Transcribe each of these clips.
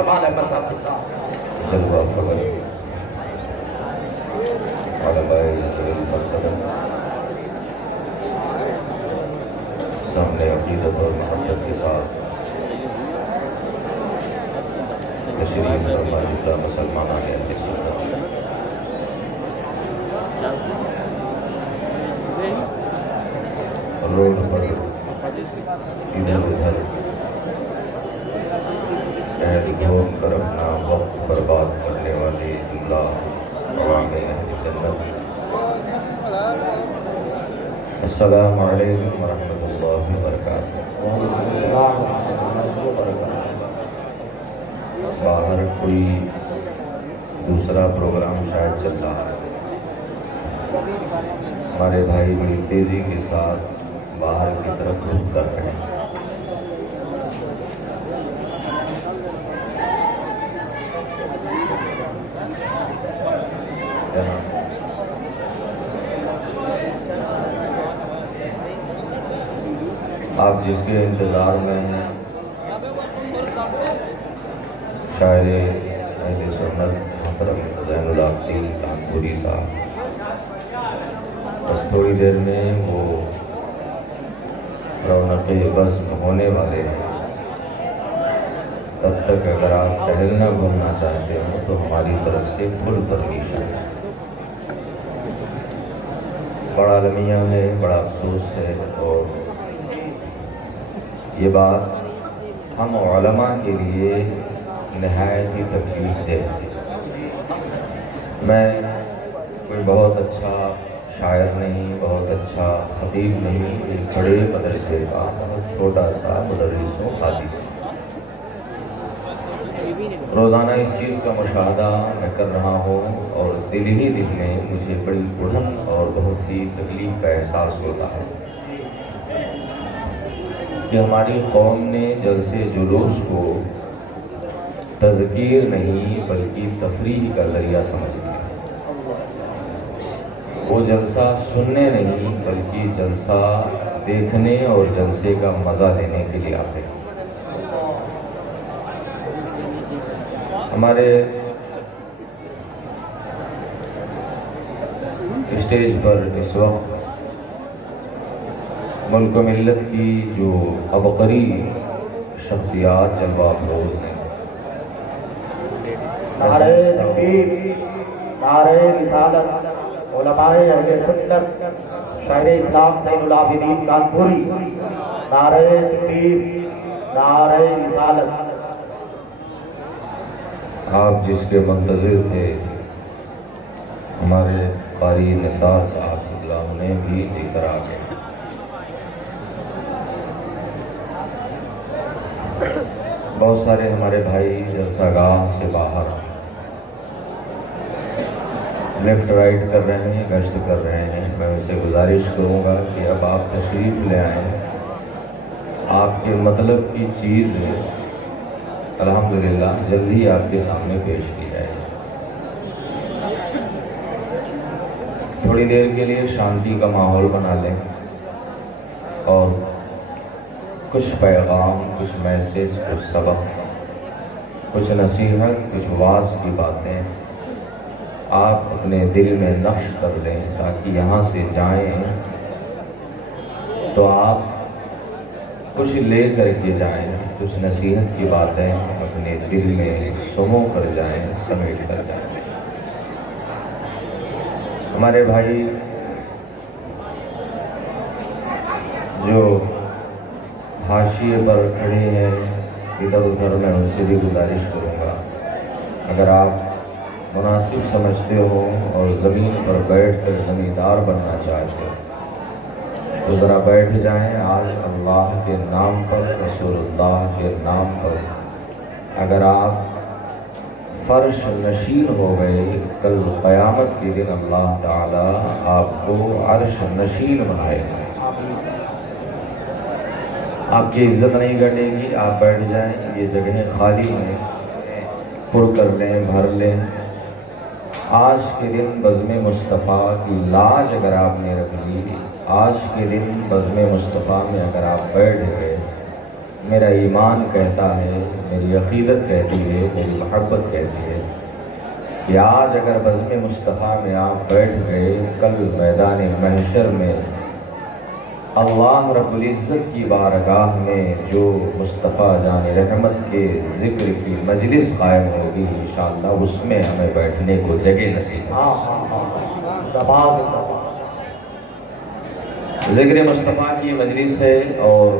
کمال ہے بس آپ جلوہ فقر علماء جلیل مرتبہ سامنے عقیدت اور محبت کے ساتھ تشریف فرمائیدہ مسلمانان اہل سنت روڈ پر ادھر ادھر اہل گھوم کر اپنا وقت برباد کرنے والے جملہ عوام اہل جنت، السلام علیکم ورحمۃ اللہ وبرکاتہ۔ باہر کوئی دوسرا پروگرام شاید چل رہا ہے، ہمارے بھائی بڑی تیزی کے ساتھ باہر کی طرف رخ کر رہے ہیں۔ آپ جس کے انتظار میں ہیں شاعر اہل سنت محترم زین العابدین کانپوری صاحب، بس تھوڑی دیر میں وہ رونق بزم ہونے والے ہیں۔ تب تک اگر آپ ٹہلنا گھومنا چاہتے ہو تو ہماری طرف سے فل پرمیشن ہے۔ بڑا المیہ ہے، بڑا افسوس ہے، اور یہ بات ہم علماء کے لیے نہایت ہی تکلیف دہ ہے۔ میں کوئی بہت اچھا شاعر نہیں، بہت اچھا خطیب نہیں، ایک بڑے مدرسے کا بہت چھوٹا سا مدرس و خادم۔ روزانہ اس چیز کا مشاہدہ میں کر رہا ہوں اور دل ہی دل میں مجھے بڑی اڑھن اور بہت ہی تکلیف کا احساس ہوتا ہے کہ ہماری قوم نے جلسے جلوس کو تذکیر نہیں بلکہ تفریح کا ذریعہ سمجھ لیا۔ وہ جلسہ سننے نہیں بلکہ جلسہ دیکھنے اور جلسے کا مزہ لینے کے لیے آتے ہیں۔ ہمارے اسٹیج پر اس وقت ملک و ملت کی جو عبقری شخصیات جلوہ افروز ہیں، نعرہ تکبیر، نعرہ رسالت، علماء اہل سنت، شاعر اسلام زین العابدین کانپوری، نعرہ تکبیر، نعرہ رسالت۔ آپ جس کے منتظر تھے ہمارے قاری نثار صاحب، انہیں بھی لے کر آ گئے۔ بہت سارے ہمارے بھائی جلسہ گاہ سے باہر لیفٹ رائٹ کر رہے ہیں، گشت کر رہے ہیں۔ میں ان سے گزارش کروں گا کہ اب آپ تشریف لے آئیں۔ آپ کے مطلب کی چیز الحمدللہ جلدی آپ کے سامنے پیش کی جائے۔ تھوڑی دیر کے لیے شانتی کا ماحول بنا لیں اور کچھ پیغام، کچھ میسج، کچھ سبق، کچھ نصیحت، کچھ واعظ کی باتیں آپ اپنے دل میں نقش کر لیں تاکہ یہاں سے جائیں تو آپ کچھ لے کر کے جائیں، کچھ نصیحت کی باتیں اپنے دل میں سمو کر جائیں، سمیٹ کر جائیں۔ ہمارے بھائی جو حاشیے پر کھڑے ہیں ادھر ادھر، میں ان سے بھی گزارش کروں گا اگر آپ مناسب سمجھتے ہو اور زمین پر بیٹھ کر زمیندار بننا چاہتے ہو تو ذرا بیٹھ جائیں۔ آج اللہ کے نام پر، رسول اللہ کے نام پر اگر آپ فرش نشین ہو گئے، کل قیامت کے دن اللہ تعالی آپ کو عرش نشین بنائے گا۔ آپ کی عزت نہیں گھٹے گی، آپ بیٹھ جائیں، یہ جگہیں خالی ہیں، پر کر لیں، بھر لیں۔ آج کے دن بزم مصطفیٰ کی لاج اگر آپ نے رکھ لی، آج کے دن بزم مصطفیٰ میں اگر آپ بیٹھ گئے میرا ایمان کہتا ہے، میری عقیدت کہتی ہے، میری محبت کہتی ہے کہ آج اگر بزم مصطفیٰ میں آپ بیٹھ گئے، کل میدان محشر میں اللہ رب العزت کی بارگاہ میں جو مصطفیٰ جان رحمت کے ذکر کی مجلس قائم ہوگی انشاءاللہ، اس میں ہمیں بیٹھنے کو جگہ نصیب ذکر مصطفیٰ کی مجلس ہے اور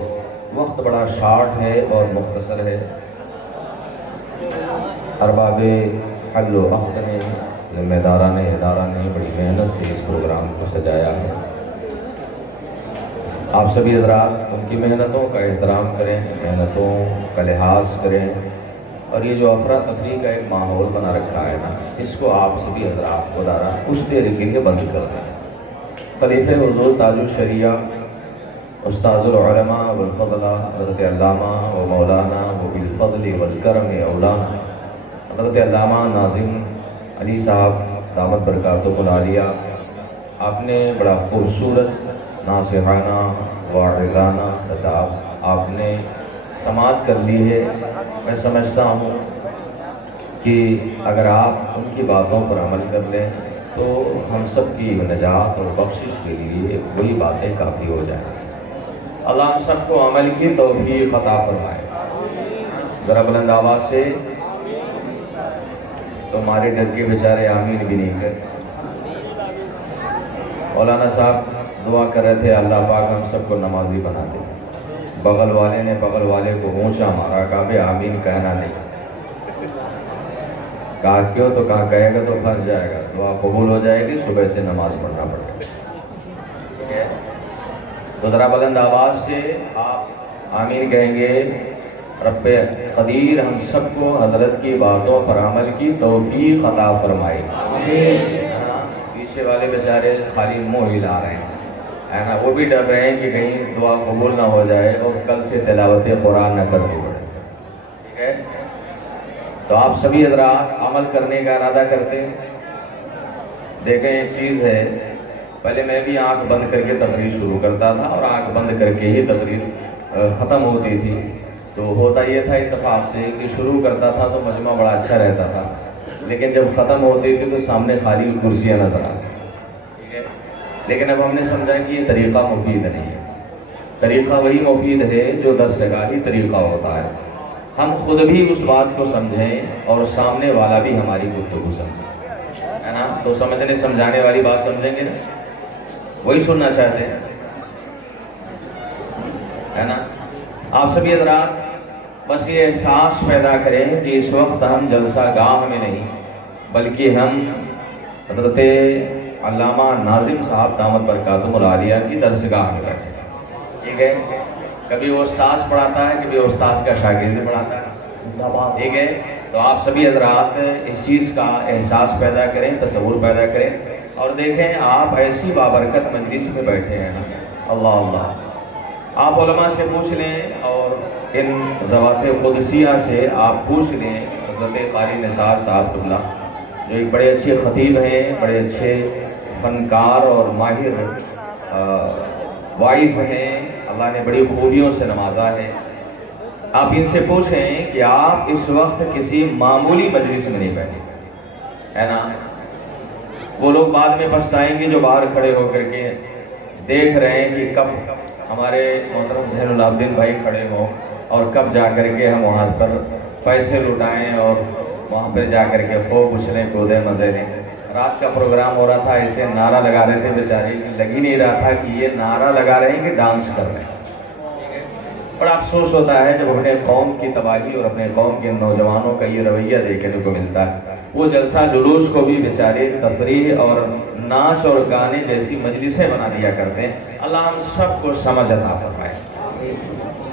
وقت بڑا شارٹ ہے اور مختصر ہے۔ ارباب حل و عقد نے، ذمہ داران ادارہ نے بڑی محنت سے اس پروگرام کو سجایا ہے۔ آپ سبھی حضرات ان کی محنتوں کا احترام کریں، محنتوں کا لحاظ کریں، اور یہ جو افراتفری کا ایک ماحول بنا رکھا ہے نا، اس کو آپ سبھی حضرات کو دارا کچھ دیر کے لیے بند کر دیں۔ خلیفہ حضور تاج الشریعہ استاذ العلماء والفضلہ حضرت علامہ و مولانا و بالفضل والکرم اولانا حضرت علامہ ناظم علی صاحب دامت برکاتہ العالیہ، آپ نے بڑا خوبصورت ناصحانہ واعظانہ خطاب آپ نے سماعت کر لی ہے۔ میں سمجھتا ہوں کہ اگر آپ ان کی باتوں پر عمل کر لیں تو ہم سب کی نجات اور بخشش کے لیے وہی باتیں کافی ہو جائیں۔ اللہ ہم سب کو عمل کی توفیق عطا فرمائے۔ ذرا بلند آواز سے تمہارے ڈر کے بیچارے آمین بھی نہیں کرتے۔ مولانا صاحب دعا کر رہے تھے اللہ پاک ہم سب کو نمازی بنا دے۔ بغل والے نے بغل والے کو اونچا مارا، کہا بے آمین کہنا نہیں۔ کہا کیوں؟ تو کہا کہے گا تو پھنس جائے گا، دعا قبول ہو جائے گی، صبح سے نماز پڑھنا پڑے گا۔ تو ذرا بلند آواز سے آپ آمین کہیں گے۔ رب قدیر ہم سب کو حضرت کی باتوں پر عمل کی توفیق عطا فرمائے۔ پیچھے والے بیچارے خالی منہ ہلا رہے ہیں، ہے نا، وہ بھی ڈر رہے ہیں کہ کہیں دعا قبول نہ ہو جائے اور کل سے تلاوت قرآن نہ کرنی پڑے۔ ٹھیک ہے، تو آپ سبھی حضرات عمل کرنے کا ارادہ کرتے ہیں۔ دیکھیں ایک چیز ہے، پہلے میں بھی آنکھ بند کر کے تقریر شروع کرتا تھا اور آنکھ بند کر کے ہی تقریر ختم ہوتی تھی۔ تو ہوتا یہ تھا اتفاق سے کہ شروع کرتا تھا تو مجمع بڑا اچھا رہتا تھا، لیکن جب ختم ہوتی تھی تو سامنے خالی کرسیاں نظر آتی۔ ٹھیک ہے، لیکن اب ہم نے سمجھا کہ یہ طریقہ مفید نہیں ہے۔ طریقہ وہی مفید ہے جو درس گاہی طریقہ ہوتا ہے۔ ہم خود بھی اس بات کو سمجھیں اور سامنے والا بھی ہماری گفتگو سمجھے، ہے نا۔ تو سمجھنے سمجھانے والی بات سمجھیں گے نا، وہی سننا چاہتے ہیں، ہے نا۔ آپ سبھی حضرات بس یہ احساس پیدا کریں کہ اس وقت ہم جلسہ گاہ میں نہیں بلکہ ہم حضرت علامہ ناظم صاحب دامت برکاتہ العالیہ کی درسگاہ میں بیٹھے۔ ٹھیک ہے، کبھی وہ استاذ پڑھاتا ہے، کبھی استاذ کا شاگرد پڑھاتا ہے۔ ٹھیک ہے، تو آپ سبھی حضرات اس چیز کا احساس پیدا کریں، تصور پیدا کریں، اور دیکھیں آپ ایسی بابرکت مجلس میں بیٹھے ہیں نا، اللہ اللہ۔ آپ علماء سے پوچھ لیں اور ان ذوات قدسیہ سے آپ پوچھ لیں، حضرت قاری نثار صاحب اللہ جو ایک بڑے اچھے خطیب ہیں، بڑے اچھے فنکار اور ماہر واعظ ہیں، اللہ نے بڑی خوبیوں سے نوازا ہے۔ آپ ان سے پوچھیں کہ آپ اس وقت کسی معمولی مجلس میں نہیں بیٹھے، ہے نا۔ وہ لوگ بعد میں پچھتائیں گے جو باہر کھڑے ہو کر کے دیکھ رہے ہیں کہ کب ہمارے محترم زین العابدین بھائی کھڑے ہوں اور کب جا کر کے ہم وہاں پر پیسے لٹائیں اور وہاں پہ جا کر کے خوب اچھلیں کودیں مزے لیں۔ رات کا پروگرام ہو رہا تھا، اسے نعرہ لگا رہے تھے بیچارے، لگ ہی نہیں رہا تھا کہ یہ نعرہ لگا رہے ہیں کہ ڈانس کر رہے ہیں۔ بڑا افسوس ہوتا ہے جب اپنے قوم کی تباہی اور اپنے قوم کے نوجوانوں کا یہ رویہ دیکھنے کو ملتا ہے۔ وہ جلسہ جلوس کو بھی بیچارے تفریح اور ناچ اور گانے جیسی مجلسیں بنا دیا کرتے ہیں۔ اللہ ہم سب کو سمجھ عطا فرمائے۔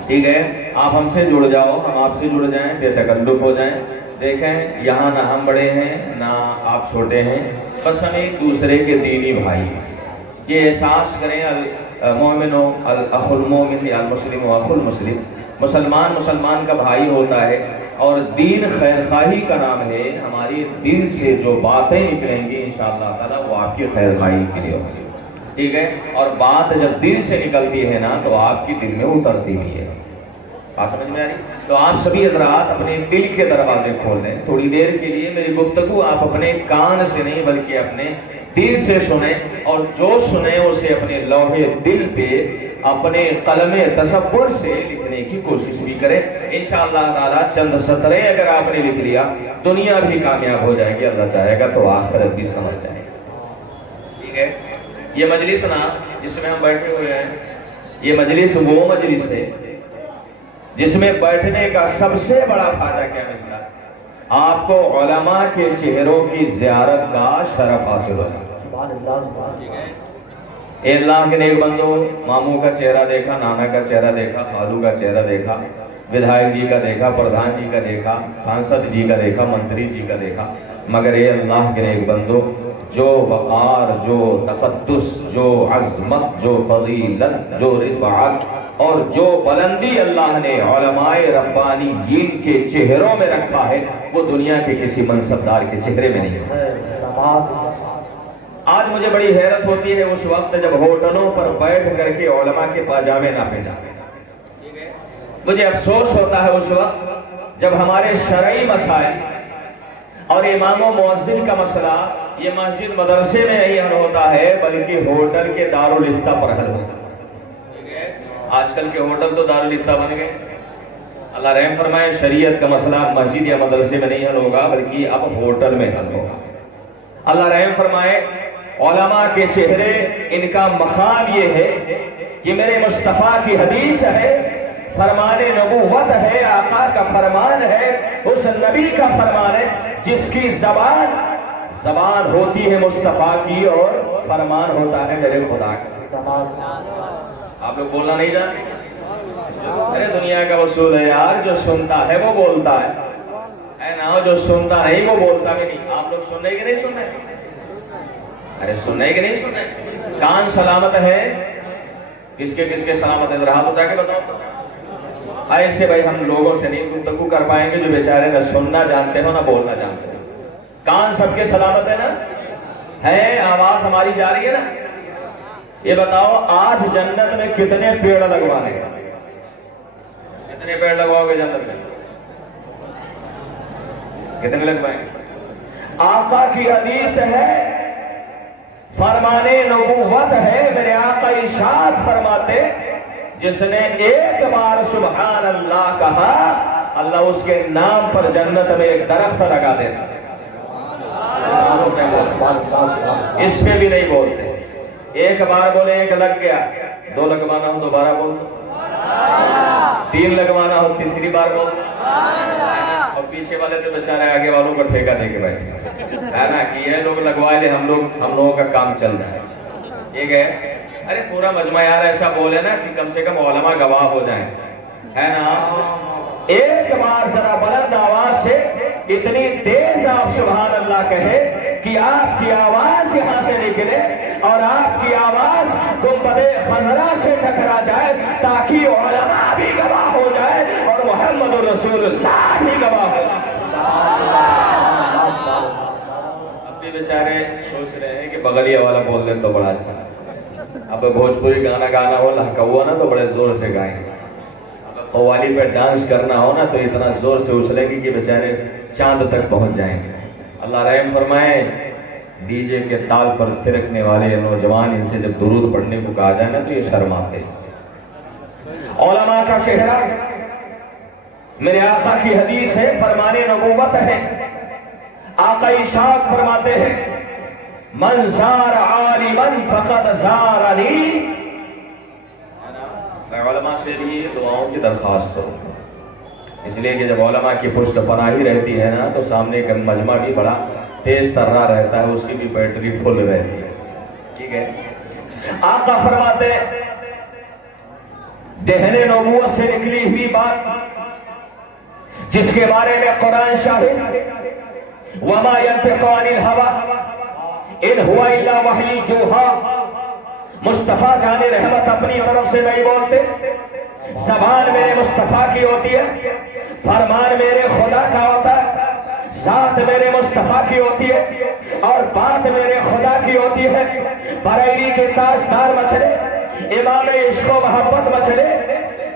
ٹھیک ہے، آپ ہم سے جڑ جاؤ، ہم آپ سے جڑ جائیں، بے تکلف ہو جائیں۔ دیکھیں یہاں نہ ہم بڑے ہیں نہ آپ چھوٹے ہیں، بس ہم ایک دوسرے کے دینی بھائی ہیں۔ یہ احساس کریں، المؤمن الاخ المؤمن المسلم اخو المسلم، مسلمان مسلمان کا بھائی ہوتا ہے، اور دین خیر خواہی کا نام ہے۔ ہماری دل سے جو باتیں نکلیں گی انشاءاللہ تعالیٰ وہ آپ کی خیر خواہی کے لیے ہوگی۔ ٹھیک ہے، اور بات جب دل سے نکلتی ہے نا تو آپ کی دل میں اترتی بھی ہے۔ بات سمجھ میں آ رہی؟ تو آپ سبھی حضرات اپنے دل کے دروازے کھول لیں تھوڑی دیر کے لیے. میری گفتگو آپ اپنے کان سے نہیں بلکہ اپنے دل سے سنیں, اور جو سنیں اسے اپنے لوح دل پہ اپنے قلم تصور سے لکھنے کی کوشش بھی کریں. انشاءاللہ تعالی چند سطریں اگر آپ نے لکھ لیا دنیا بھی کامیاب ہو جائے گی, اللہ چاہے گا تو آخرت بھی سمجھ جائے گی. ٹھیک ہے, یہ مجلس نا جس میں ہم بیٹھے ہوئے ہیں, یہ مجلس وہ مجلس ہے جس میں بیٹھنے کا سب سے بڑا فائدہ کیا ملتا ہے؟ آپ کو علماء کے چہروں کی زیارت کا شرف حاصل ہوگا. سبحان اللہ سبحان اللہ. اے اللہ کے نیک بندو, ماموں کا چہرہ دیکھا, نانا کا چہرہ دیکھا, خالو کا چہرہ دیکھا, ودھائک جی کا دیکھا, پردھان جی کا دیکھا, سانسد جی کا دیکھا, منتری جی کا دیکھا, مگر اے اللہ کے نیک بندو, جو وقار, جو تقدس, جو عظمت, جو فضیلت, جو رفعت اور جو بلندی اللہ نے علماء ربانیین کے چہروں میں رکھا ہے وہ دنیا کے کسی منصبدار کے چہرے میں نہیں ہے. آج مجھے بڑی حیرت ہوتی ہے اس وقت جب ہوٹلوں پر بیٹھ کر کے علماء کے پاجامے ناپے جاتے ہیں. مجھے افسوس ہوتا ہے اس وقت جب ہمارے شرعی مسائل اور امام و مؤذن کا مسئلہ یہ مسجد مدرسے میں نہیں حل ہوتا ہے بلکہ ہوٹل کے دارالفتہ پر حل ہوتا ہے. آج کل کے ہوٹل تو دارالفتہ بن گئے. اللہ رحم فرمائے, شریعت کا مسئلہ مسجد یا مدرسے میں نہیں حل ہوگا بلکہ اب ہوٹل میں حل ہوگا. اللہ رحم فرمائے, علماء کے چہرے, ان کا مقام یہ ہے کہ میرے مصطفیٰ کی حدیث ہے, فرمان نبوت ہے, آقا کا فرمان ہے, اس نبی کا فرمان ہے جس کی زبان ہوتی ہے مصطفیٰ کی اور فرمان ہوتا ہے میرے خدا کا. آپ لوگ بولنا نہیں جانتے؟ ارے دنیا کا اصول ہے یار, جو سنتا ہے وہ بولتا ہے نا, جو سنتا نہیں وہ بولتا بھی نہیں. آپ لوگ سن رہے کہ نہیں سن رہے؟ ارے سن رہے کہ نہیں سن رہے؟ کان سلامت ہے, کس کے سلامت ہے؟ ذرا ہاتھ اٹھا کے بتاؤ. ایسے بھائی ہم لوگوں سے نہیں گفتگو کر پائیں گے جو بیچارے نہ سننا جانتے ہو نہ بولنا جانتے ہو. کان سب کے سلامت ہے نا؟ ہے, آواز ہماری جا رہی ہے نا؟ یہ بتاؤ آج جنت میں کتنے پیڑ لگوانے ہیں؟ کتنے پیڑ لگواؤ گے جنت میں؟ کتنے لگوائیں گے؟ آقا کی حدیث ہے, فرمان نبوت ہے, میرے آقا ارشاد فرماتے جس نے ایک بار سبحان اللہ کہا اللہ اس کے نام پر جنت میں ایک درخت لگا دیتا. اس پہ بھی نہیں بولتے. ایک بار بولے ایک لگ گیا, دو لگوانا ہو دوبارہ بول, تین لگوانا ہو تیسری بار بول, اور پیچھے والے تو بیچارے آگے والوں کو ٹھیکہ دے کے بیٹھے ہے نا کہ یہ لوگ لگوا لے, ہم لوگوں کا کام چل رہا ہے. ٹھیک ہے, ارے پورا مجمع یار ایسا بولے نا کہ کم سے کم علماء گواہ ہو جائیں, ہے نا. ایک بار ذرا بلند آواز سے اتنی تیز آپ سبحان اللہ کہے کہ آپ کی آواز یہاں سے نکلے اور آپ کی آواز گنبد خضرا سے ٹکرا جائے تاکہ علماء بھی گواہ ہو جائے اور محمد رسول اللہ بھی گواہ ہو جائے. اب بھی بیچارے سوچ رہے ہیں کہ بغلیہ والا بول دیں تو بڑا اچھا. اب بھوجپوری گانا گانا ہو, لہکا ہوا نا تو بڑے زور سے گائیں. قوالی پہ ڈانس کرنا ہو نا تو اتنا زور سے اچھلیں گے کہ بیچارے چاند تک پہنچ جائیں گے. اللہ رحم فرمائے, ڈی جے کے تال پر تھرکنے والے نوجوان ان سے جب درود پڑھنے کو کہا جائے نا تو یہ شرماتے. علماء کا چہرہ, میرے آقا کی حدیث ہے, فرمان نبوت ہے. آقا ارشاد فرماتے ہیں من زار عالما فقد زارنی. میں علماء سے بھی دعاؤں کی درخواست کروں, اس لیے کہ جب علماء کی پشت پناہی رہتی ہے نا تو سامنے کا مجمع بھی بڑا تیز ترا رہتا ہے, اس کی بھی بیٹری فل رہتی ہے. ٹھیک ہے, آقا فرماتے دہن نبوت سے نکلی ہوئی بات جس کے بارے میں قرآن شاہد وما ينطق عن الهوى ان هو الا وحی یوحی. مصطفیٰ جان رحمت اپنی طرف سے نہیں بولتے, زبان میرے مصطفیٰ کی ہوتی ہے, فرمان میرے خدا کا ہوتا ہے, ذات میرے مصطفیٰ کی ہوتی ہے اور بات میرے خدا کی ہوتی ہے. بریلی کے تاجدار مچلے, امام عشق و محبت مچلے,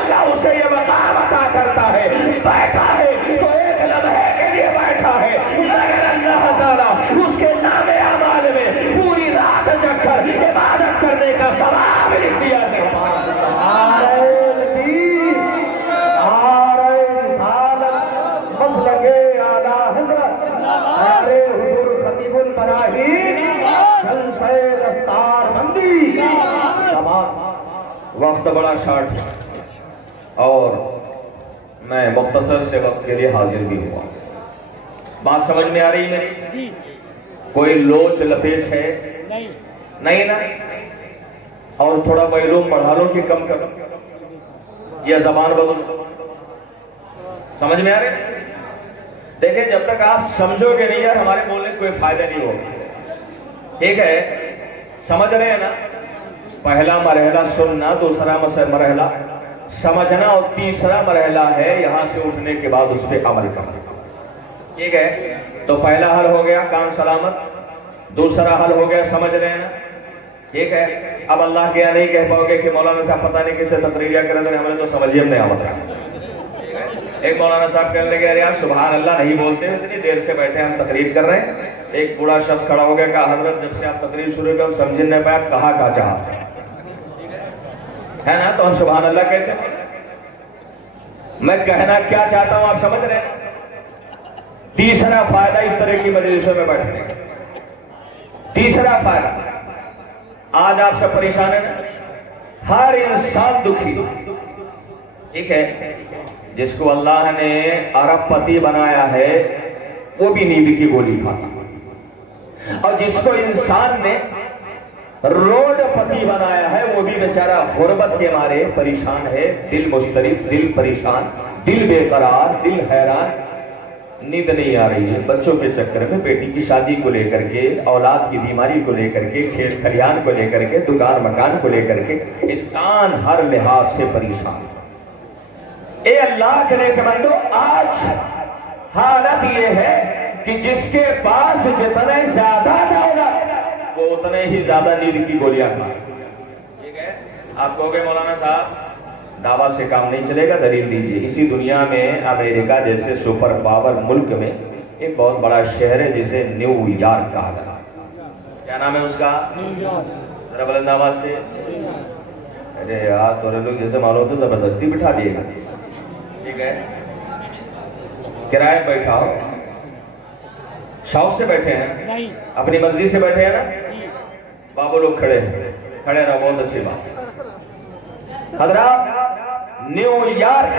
اللہ اسے یہ مقام عطا کرتا ہے. بیٹھا ہے تو ایک لمحے کے لیے بیٹھا ہے، مگر اللہ تعالیٰ اس کے نام اعمال میں پوری رات جگ کر عبادت کرنے کا ثواب لکھ دیا کرتا ہے. نعرہ تکبیر، نعرہ رسالت، مسلک اعلیٰ حضرت نعرہ حضور خطیب البراہیم، جلسہ دستار بندی. وقت بڑا شارٹ ہے اور میں مختصر سے وقت کے لیے حاضر بھی ہوا. بات سمجھ میں آ رہی ہے؟ کوئی لوچ لپیش ہے؟ نہیں نا؟ اور تھوڑا ویلوم بڑھا لو کہ کم کرو، یا زبان بدل؟ سمجھ میں آ رہی ہے؟ دیکھیں جب تک آپ سمجھو گے نہیں یار ہمارے بولنے کا کوئی فائدہ نہیں ہوگا. ٹھیک ہے؟ سمجھ رہے ہیں نا؟ پہلا مرحلہ سننا، دوسرا مرحلہ سمجھنا اور تیسرا مرحلہ ہے یہاں سے اٹھنے کے بعد اس پہ عمل کرنا. ٹھیک ہے؟ تو پہلا حل ہو گیا کان سلامت، دوسرا حل ہو گیا سمجھ رہے ہیں نا؟ ٹھیک ہے؟ اب اللہ کیا نہیں کہہ پاؤ گے کہ مولانا صاحب پتہ نہیں کسے تقریریاں کر رہے ہیں، ہمیں تو سمجھیے نہیں آمد رہا. ایک مولانا صاحب کہنے لگے یار سبحان اللہ نہیں بولتے، اتنی دیر سے بیٹھے ہم تقریر کر رہے ہیں. ایک بوڑھا شخص کھڑا ہو گیا، کہا حضرت جب سے آپ تقریر شروع ہوئی ہم سمجھ نہیں پائے آپ کہا کیا چاہتے ہے نا؟ تو ہم سبحان اللہ کیسے بولیں؟ میں کہنا کیا چاہتا ہوں آپ سمجھ رہے ہیں؟ تیسرا فائدہ اس طرح کی مجلسوں میں بیٹھنے کا، تیسرا فائدہ آج آپ سب پریشان ہیں نا؟ ہر انسان دکھی. ٹھیک ہے؟ جس کو اللہ نے ارب پتی بنایا ہے وہ بھی نیند کی گولی کھاتا، اور جس کو انسان نے روڈ پتی بنایا ہے وہ بھی بیچارہ غربت کے مارے پریشان ہے، دل مضطرب، دل پریشان، دل بے قرار، دل حیران. نیند نہیں آ رہی ہے بچوں کے چکر میں، بیٹی کی شادی کو لے کر کے، اولاد کی بیماری کو لے کر کے، کھیت کھلیان کو لے کر کے، دکان مکان کو لے کر کے انسان ہر لحاظ سے پریشان. اے اللہ کے نیک بندو، آج حالت یہ ہے کہ جس کے پاس جتنے زیادہ دولت وہ اتنے ہی زیادہ نیند کی گولیاں کھائے. ٹھیک ہے؟ آپ کہو گے مولانا صاحب دعویٰ سے کام نہیں چلے گا، دلیل دیجیے. اسی دنیا میں امریکہ جیسے سپر پاور ملک میں ایک بہت بڑا شہر ہے جسے نیو یارک کہا جاتا ہے. کیا نام ہے اس کا؟ ذرا بلند آواز سے. ارے یار تو لوگ جیسے معلوم تو زبردستی بٹھا دیے گا. ٹھیک ہے؟ کرائے بیٹھا ہو، شوق سے بیٹھے ہیں، اپنی مرضی سے بیٹھے ہیں نا؟ بابو لوگ کھڑے ہیں، کھڑے رہو، بہت اچھی بات. حضرات نیو یارک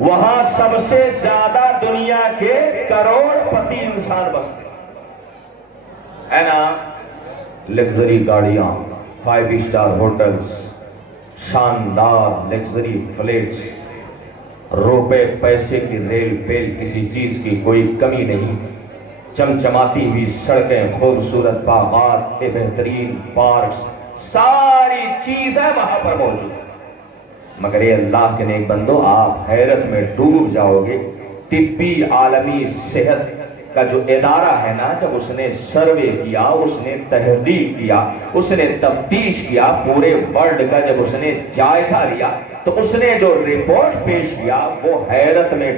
وہاں سب سے زیادہ دنیا کے کروڑ پتی انسان بستے ہے نا. لگزری گاڑیاں، 5 اسٹار ہوٹلز، شاندار لگزری فلیٹس، روپے پیسے کی ریل پیل، کسی چیز کی کوئی کمی نہیں. چمچماتی ہوئی سڑکیں، خوبصورت باغات، بہترین پارکس، ساری چیزیں وہاں پر موجود ہیں. مگر یہ اللہ کے نیک بندو آپ حیرت میں ڈوب جاؤ گے. طبی عالمی صحت کا جو ادارہ ہے نا، جب اس نے سروے کیا، اس نے تحقیق کیا، اس نے تفتیش کیا، پورے ورلڈ کا جب اس نے جائزہ لیا تو اس نے جو رپورٹ پیش کیا وہ حیرت میں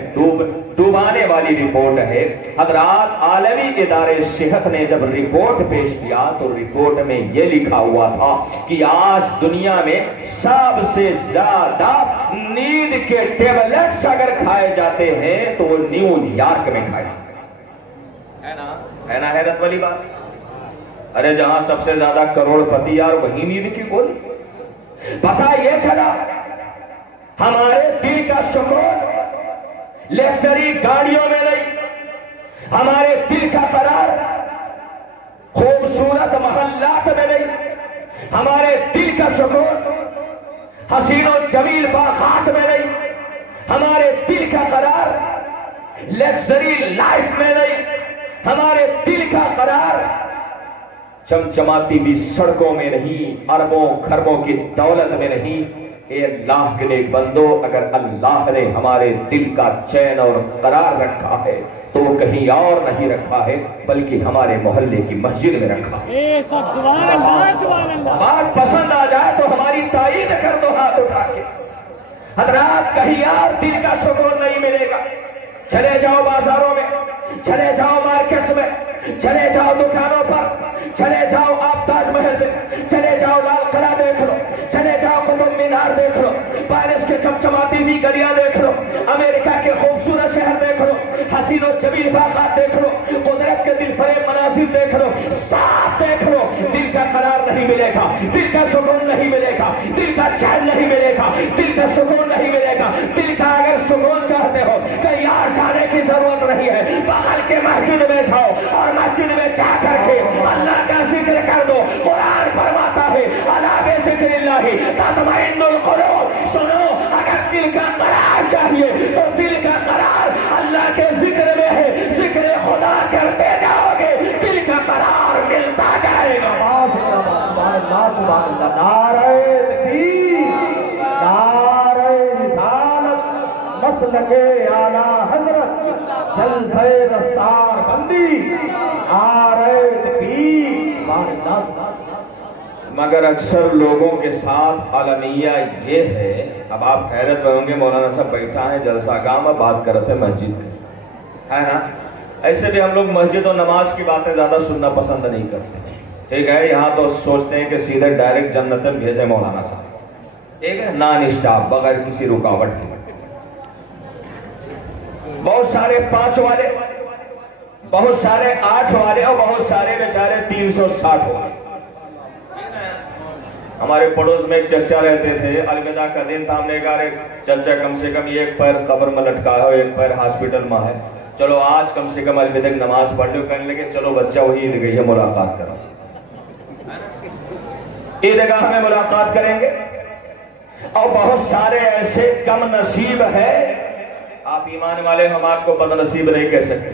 ڈوبانے والی رپورٹ ہے. حضرات عالمی ادارے صحت نے جب رپورٹ پیش کیا تو رپورٹ میں یہ لکھا ہوا تھا کہ آج دنیا میں سب سے زیادہ نیند کے ٹیبلٹس اگر کھائے جاتے ہیں تو وہ نیو یارک میں کھائے ہے نا. حیرت والی بات. ارے جہاں سب سے زیادہ کروڑ پتی یار وہی نیند کی گولی. پتہ یہ چلا ہمارے دل کا سکون لگژری گاڑیوں میں نہیں، ہمارے دل کا قرار خوبصورت محلات میں نہیں، ہمارے دل کا سکون حسین و جمیل باغات میں نہیں، ہمارے دل کا قرار لگژری لائف میں نہیں، ہمارے دل کا قرار چمچماتی بھی سڑکوں میں نہیں، اربوں خربوں کی دولت میں نہیں. اے اللہ کے نیک بندو، اگر اللہ نے ہمارے دل کا چین اور قرار رکھا ہے تو وہ کہیں اور نہیں رکھا ہے بلکہ ہمارے محلے کی مسجد میں رکھا ہے۔ بات پسند آ جائے تو ہماری تائید کر دو ہاتھ اٹھا کے۔ حضرات کہیں اور دل کا سکون نہیں ملے گا۔ چلے جاؤ بازاروں میں، چلے جاؤ مارکیٹس میں، چلے جاؤ دکانوں پر، چلے جاؤ آپ تاج محل میں، چلے جاؤ لال قلعہ دیکھ لو، چلے جاؤ قطب مینار دیکھ لو، پیرس کے چمچماتی ہوئی گلیاں دیکھ لو، امریکہ کے خوبصورت شہر دیکھ لو، حسین و جمیل باغات دیکھ لو، قدرت کے دل فریب مناظر دیکھ لو، ساتھ دیکھ لو، دل کا قرار نہیں ملے گا، دل کا سکون نہیں ملے گا، دل کا چین نہیں ملے گا، دل کا سکون نہیں ملے گا۔ دل کا اگر سکون چاہتے ہو کہیں اور جانے کی ضرورت نہیں ہے، بغل کے مسجد میں جاؤ اور مسجد میں جا کر کے اللہ کا ذکر کر دو۔ قرآن فرماتا ہے الا بذکر اللہ تطمئن القلوب۔ سنو، اگر دل کا قرار چاہیے تو دل کا قرار اللہ کے ذکر میں ہے، ذکر خدا کرتے جاؤ گے دل کا قرار ملتا جائے گا۔ نعرہ تکبیر، نعرہ رسالت، مسلک اعلیٰ حضرت، جلسہ دستار بندی، نعرہ تکبیر۔ مگر اکثر لوگوں کے ساتھ علمیہ یہ ہے، اب آپ حیرت میں ہوں گے مولانا صاحب بیٹھا ہے جلسہ گاہ میں بات کرتے مسجد ہے نا۔ ایسے بھی ہم لوگ مسجد و نماز کی باتیں زیادہ سننا پسند نہیں کرتے، ٹھیک ہے۔ یہاں تو سوچتے ہیں کہ سیدھے ڈائریکٹ جنت میں بھیجے مولانا صاحب، ٹھیک ہے، نان اسٹاپ بغیر کسی رکاوٹ کے۔ بہت سارے 5 والے، بہت سارے 8 والے اور بہت سارے بیچارے 360 والے۔ ہمارے پڑوس میں ایک چچا رہتے تھے، الوداع کا دن تھا، ہم نے کہا چچا کم سے کم ایک پیر قبر میں لٹکا ہے، ایک پیر ہاسپٹل میں ہے، چلو آج کم سے کم الوداع کی نماز پڑھ لو۔ کہنے لگے چلو بچہ وہی عیدگاہ ہے ملاقات کرو، عیدگاہ میں ملاقات کریں گے۔ اور بہت سارے ایسے کم نصیب ہے، آپ ایمان والے ہم آپ کو بد نصیب نہیں کہہ سکتے،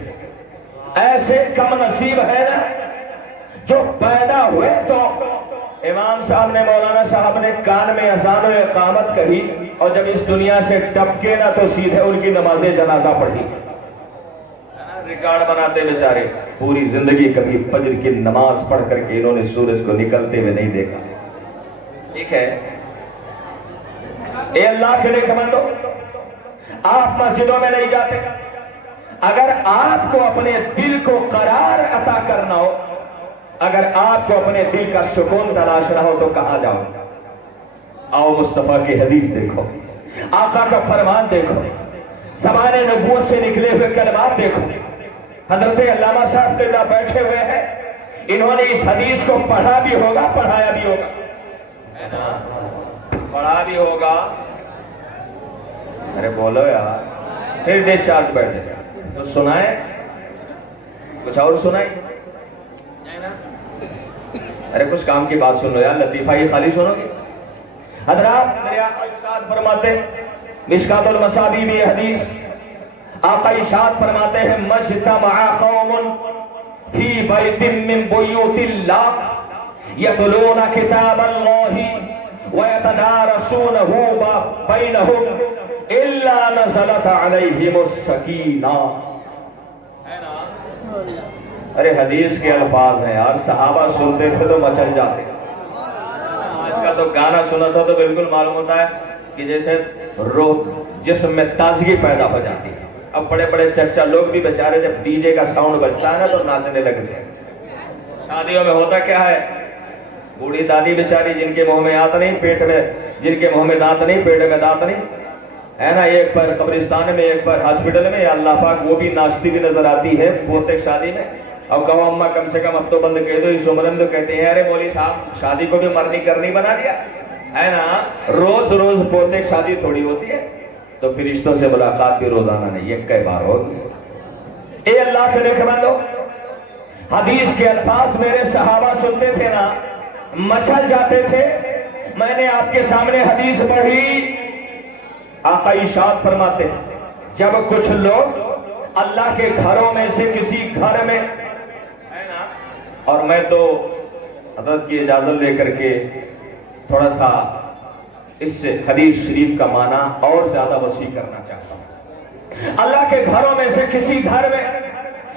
ایسے کم نصیب ہے نا جو پیدا ہوئے تو امام صاحب نے، مولانا صاحب نے کان میں اذان و اقامت کہی اور جب اس دنیا سے ٹپکے نا تو سیدھے ان کی نماز جنازہ پڑھی۔ ریکارڈ بناتے بیچارے، پوری زندگی کبھی فجر کی نماز پڑھ کر کے انہوں نے سورج کو نکلتے ہوئے نہیں دیکھا، ٹھیک ہے۔ اے اللہ کے نیک بندو، آپ مسجدوں میں نہیں جاتے، اگر آپ کو اپنے دل کو قرار عطا کرنا ہو، اگر آپ کو اپنے دل کا سکون تلاشنا ہو تو کہاں جاؤ؟ آؤ مصطفیٰ کی حدیث دیکھو، آقا کا فرمان دیکھو، زبان نبوت سے نکلے ہوئے کلمات دیکھو۔ حضرت علامہ صاحب دیدہ بیٹھے ہوئے ہیں، انہوں نے اس حدیث کو پڑھا بھی ہوگا، پڑھایا بھی ہوگا، پڑھا بھی ہوگا۔ ارے بولو یار، پھر ڈسچارج بیٹھے کچھ سنائیں، کچھ اور سنائیں، ارے کچھ کام کی بات سن لو یار، لطیفہ یہ خالی سنو گے؟ حضرات میرے آقا ارشاد فرماتے، مشکات المصابیح میں حدیث، آقا ارشاد فرماتے ہیں مجتمع قوم فی بیت من بیوت اللہ یتلون کتاب اللہ ویتدارسونہ بینہم الا نزلت علیہم السکینہ۔ ارے حدیث کے الفاظ ہیں یار، صحابہ سنتے تھے تو مچل جاتے، آج کا تو گانا سنا تھا تو بالکل معلوم ہوتا ہے کہ جیسے روح جسم میں تازگی پیدا ہو جاتی ہے۔ اب بڑے بڑے چچا لوگ بھی بیچارے جب ڈی جے کا ساؤنڈ بجتا ہے نا تو ناچنے لگتے ہیں۔ شادیوں میں ہوتا کیا ہے، بوڑھی دادی بیچاری جن کے منہ میں آت نہیں پیٹ میں، جن کے منہ میں دانت نہیں پیٹ میں دانت نہیں ہے نا، ایک پر قبرستان میں ایک پر ہاسپٹل میں، یا اللہ پاک وہ بھی ناچتی بھی نظر آتی ہے پوتے شادی میں۔ اب کہو اماں کم سے کم اب تو بند کہہ دو، اس عمر میں تو کہتے ہیں ارے مولوی صاحب شادی کو بھی مرنی کرنی بنا دیا ہے نا، روز روز پوتے شادی تھوڑی ہوتی ہے، تو فرشتوں سے ملاقات بھی روزانہ نہیں، ایک کئی بار ہوگی۔ اے اللہ کے نیک بندو، حدیث کے الفاظ میرے صحابہ سنتے تھے نا مچل جاتے تھے۔ میں نے آپ کے سامنے حدیث پڑھی، آقا ارشاد فرماتے جب کچھ لوگ اللہ کے گھروں میں سے کسی گھر میں، اور میں تو حضرت کی اجازت لے کر کے تھوڑا سا اس سے حدیث شریف کا معنی اور زیادہ وسیع کرنا چاہتا ہوں۔ اللہ کے گھروں میں سے کسی گھر میں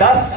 10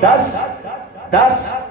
10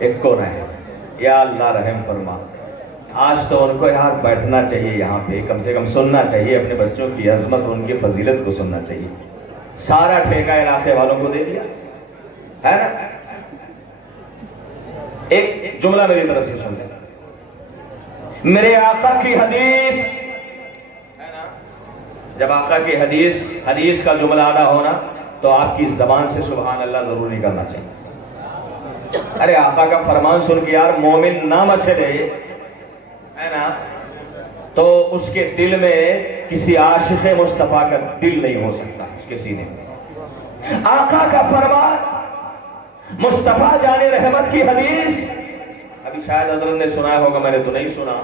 ایک کونا ہے. یا اللہ رحم فرما. آج تو ان کو یہاں بیٹھنا چاہیے, یہاں پہ کم سے کم سننا چاہیے, اپنے بچوں کی عظمت اور ان کی فضیلت کو سننا چاہیے. سارا ٹھیکہ علاقے والوں کو دے دیا ہے نا. ایک جملہ میری طرف سے سن لیں. میرے آقا کی حدیث ہے نا, جب آقا کی حدیث کا جملہ ادا ہونا تو آپ کی زبان سے سبحان اللہ ضرور نکلنا چاہیے. ارے آقا کا فرمان سن کے یار مومن نہ مچلے ہے نا, تو اس کے دل میں کسی عاشق مصطفیٰ کا دل نہیں ہو سکتا اس کے سینے میں. آقا کا فرمان, مصطفیٰ جان رحمت کی حدیث, ابھی شاید حضرت نے سنا ہوگا, میں نے تو نہیں سنا,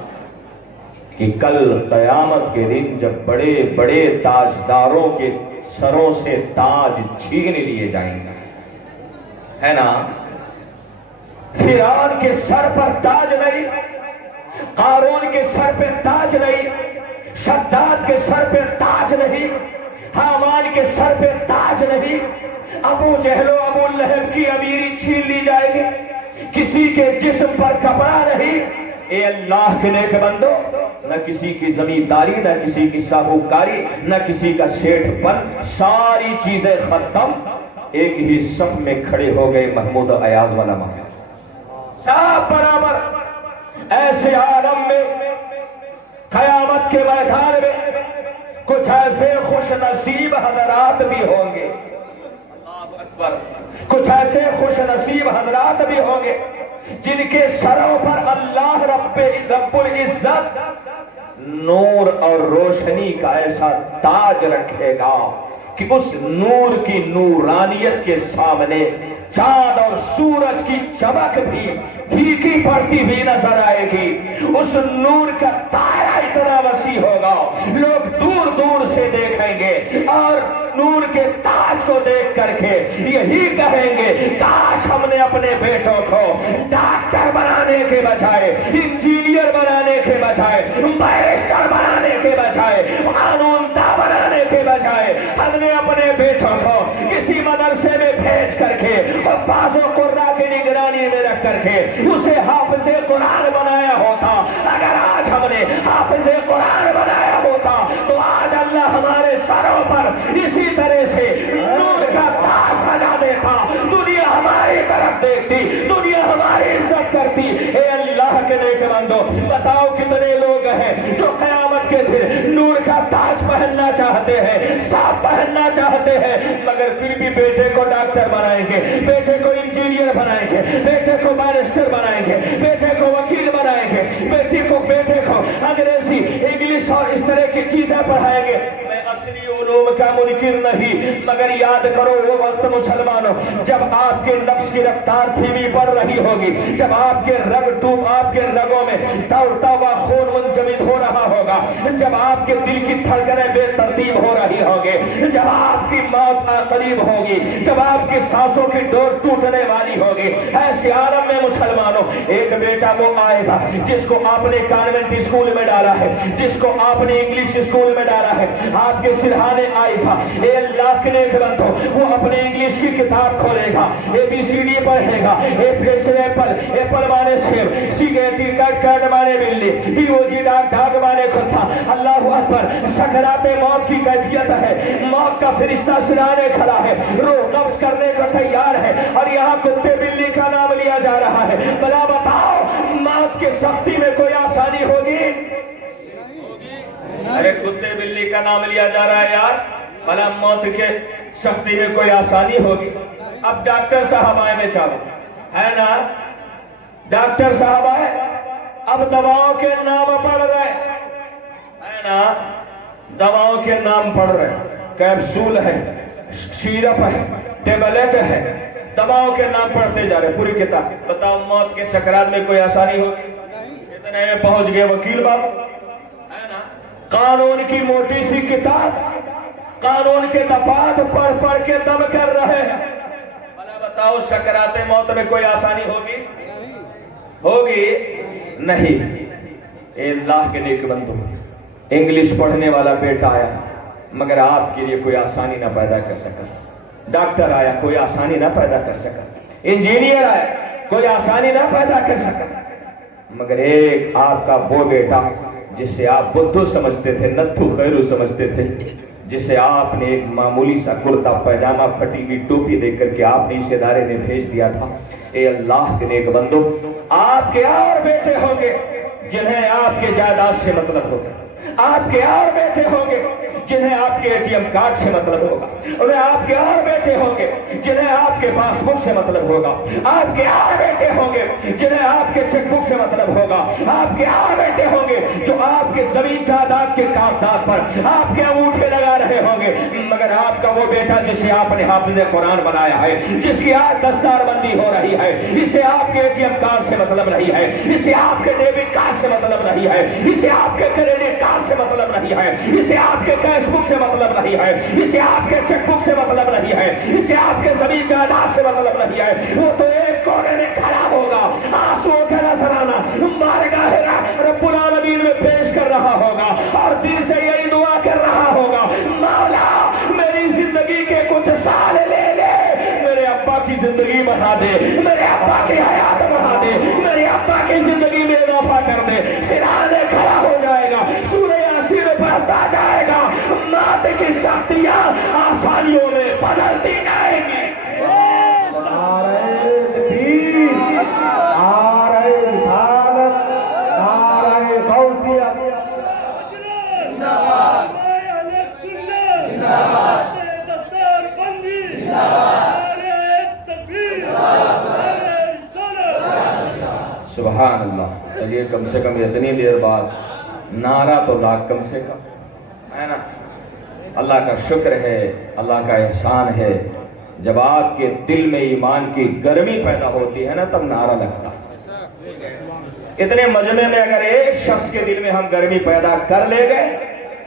کہ کل قیامت کے دن جب بڑے بڑے تاجداروں کے سروں سے تاج چھین لیے جائیں گے ہے نا, فرعون کے سر پر تاج نہیں, قارون کے سر پہ تاج نہیں, شداد کے سر پہ تاج نہیں, حامان کے سر پہ تاج نہیں, ابو جہل و ابو لہب کی امیری چھین لی جائے گی, کسی کے جسم پر کپڑا نہیں. اے اللہ کے نیک بندو, نہ کسی کی زمینداری, نہ کسی کی ساہوکاری, نہ کسی کا شیٹھ پن, ساری چیزیں ختم, ایک ہی صف میں کھڑے ہو گئے محمود ایاز والا محمد, سب برابر. ایسے عالم میں, قیامت کے میدان میں کچھ ایسے خوش نصیب حضرات بھی ہوں گے, اللہ اکبر, کچھ ایسے خوش نصیب حضرات بھی ہوں گے جن کے سروں پر اللہ رب العزت نور اور روشنی کا ایسا تاج رکھے گا کہ اس نور کی نورانیت کے سامنے چاند اور سورج کی چمک بھی پھیکی پڑتی ہوئی نظر آئے گی. اس نور کا دائرہ اتنا وسیع ہوگا, لوگ دور دور سے دیکھیں گے اور نور کے تاج کو دیکھ کر کے یہی کہیں گے کاش ہم نے اپنے بیٹوں کو ڈاکٹر بنانے کے بجائے, انجینئر بنانے کے بجائے, بیرسٹر بنانے کے بجائے, قانون داں بنانے کے بجائے, ہم نے اپنے بیٹوں کو کسی مدرسے میں بھیج کر کے حفاظ و قرآن کی نگرانی میں رکھ کر کے اسے حافظ قرآن بنایا ہوتا. اگر آج ہم نے حافظ قرآن بنایا ہوتا تو آج اللہ ہمارے سروں پر اسی طرح سے نور کا تاج سجا دیتا, دنیا ہماری طرف دیکھتی, دنیا ہماری عزت کرتی. اے اللہ کے نیک بندو, بتاؤ کتنے لوگ ہیں جو قیامت کے دن نور کا تاج پہننا چاہتے ہیں, صاف پہننا چاہتے ہیں, مگر پھر بھی بیٹے کو ڈاکٹر بنائیں گے, بیٹے کو انجینئر بنائیں گے, بیٹے کو بیرسٹر بنائیں گے, بیٹے کو وکیل بنائیں گے, بیٹے کو انگریزی, انگلش اور اس طرح کی چیزیں پڑھائیں گے. میں اصلی علوم کا منکر نہیں, مگر یاد کرو وہ وقت مسلمانوں جب آپ کے نفس کی رفتار دھیمی پڑ رہی ہوگی, جب آپ کے رگوں میں دوڑتا ہوا خون منجمد ہو رہا ہوگا, جب آپ کے دل کی دھڑکنیں بے ترتیب ہو رہی ہوگی, جب آپ کی موت قریب ہوگی, جب آپ کی سانسوں کی ڈور ٹوٹنے والی ہوگی, ایسے عالم میں مسلمانوں ایک بیٹا وہ آئے گا جس کو آپ نے کانوینٹ اسکول میں ڈالا ہے, جس کو آپ نے انگلش اسکول میں ڈالا ہے, آپ کے سرہانے آئے گا. اے اللہ کے نیک بندو, وہ اپنے انگلش کی کتاب کھولے گا, اے بی سی ڈی پڑھے گا, اے سے ایپل مانے سیب, سی کے ٹی کٹ مانے بلی, ڈی او جی ڈاگ مانے کتا. اللہ اکبر, سکرات موت کی کیفیت ہے, موت کا فرشتہ سرانے کھڑا ہے, روح قبض کرنے کو تیار ہے, اور یہاں کتے بلی کا نام لیا جا رہا ہے. بلا بتاؤ موت کے سختی میں کوئی آسانی ہوگی؟ ارے کتے بلی کا نام لیا جا رہا ہے یار, بلا موت کے سختی میں کوئی آسانی ہوگی؟ اب ڈاکٹر صاحب آئے میں چاہوں ہے نا, ڈاکٹر صاحب آئے, اب دواؤں کے نام پڑھ رہے ہے نا, دواؤں کے نام پڑھ رہے, کیپسول ہے, سیرپ ہے, ٹیبلٹ ہے, دواؤں کے نام پڑھتے جا رہے پوری کتاب. بتاؤ موت کے سکرات میں کوئی آسانی ہوگی؟ اتنے میں پہنچ گئے وکیل بابو ہے نا, قانون کی موٹی سی کتاب, قانون کے دفعات پڑھ کے دم کر رہے ہیں. بھلا بتاؤ سکرات موت میں کوئی آسانی ہوگی؟ نہیں. اے اللہ کے نیک بندو, انگلش پڑھنے والا بیٹا آیا مگر آپ کے لیے کوئی آسانی نہ پیدا کر سکا, ڈاکٹر آیا کوئی آسانی نہ پیدا کر سکا, انجینئر آیا کوئی آسانی نہ پیدا کر سکا، مگر ایک آپ کا وہ بیٹا جسے آپ بدھو سمجھتے تھے، نتھو خیرو سمجھتے تھے، جسے آپ نے ایک معمولی سا کرتا پیجامہ پھٹی ہوئی ٹوپی دے کر کے آپ نے اس ادارے میں بھیج دیا تھا. اے اللہ کے نیک بندو، آپ کے اور بیٹے ہوں گے جنہیں آپ کے جائیداد سے مطلب ہوگا، آپ کے اور بیٹے ہوں گے جنہیں آپ کے ATM کارڈ سے مطلب ہوگا، انہیں آپ کے اور بیٹے ہوں گے جنہیں آپ کے پاس بک سے مطلب ہوگا، آپ کے اور بیٹے ہوں گے جنہیں آپ کے چیک بک سے مطلب ہوگا، آپ کے اور بیٹے ہوں گے جو آپ کے زمین جائیداد کے کاغذات پر آپ کے انگوٹھے لگا رہے ہوں گے، مگر آپ کا وہ بیٹا جسے آپ نے حافظ قرآن بنایا ہے، جس کی آج دستار بندی ہو رہی ہے، اسے آپ کے ATM کارڈ سے مطلب نہیں ہے، اسے آپ کے ڈیبٹ کارڈ سے مطلب نہیں ہے، اسے آپ کے کریڈٹ کارڈ سے مطلب نہیں ہے، اسے آپ کے کیش بک سے مطلب نہیں ہے، اسے آپ کے چیک بک سے مطلب نہیں ہے، اسے آپ کے زمین جائیداد سے مطلب نہیں ہے. وہ تو ایک کونے میں کھڑا ہوگا، آنسوؤں کا نذرانہ بارگاہ رب العالمین میں پیش کر رہا ہوگا اور دل سے یہی دعا کر رہا ہوگا، مولا میری زندگی کے کچھ سال لے لے، میرے ابا کی زندگی بڑھا دے، میرے ابا کی حیات بڑھا دے، میرے ابا کی زندگی میں اضافہ کر دے. سرانے کھڑا ہو جائے گا، سورہ یاسین پڑھتا جائے گا، مات کی سختیاں آسانیوں میں بدلتی جائیں گی. نعرہ تکبیر، نعرہ رسالت، نعرہ غوثیہ. سبحان اللہ. چلیے کم سے کم اتنی دیر بعد نعرہ تو لاکھ کم سے کم ہے نا. اللہ کا شکر ہے، اللہ کا احسان ہے، جب آپ کے دل میں ایمان کی گرمی پیدا ہوتی ہے نا تب نعرہ لگتا ہے. اتنے مجمع میں اگر ایک شخص کے دل میں ہم گرمی پیدا کر لے گئے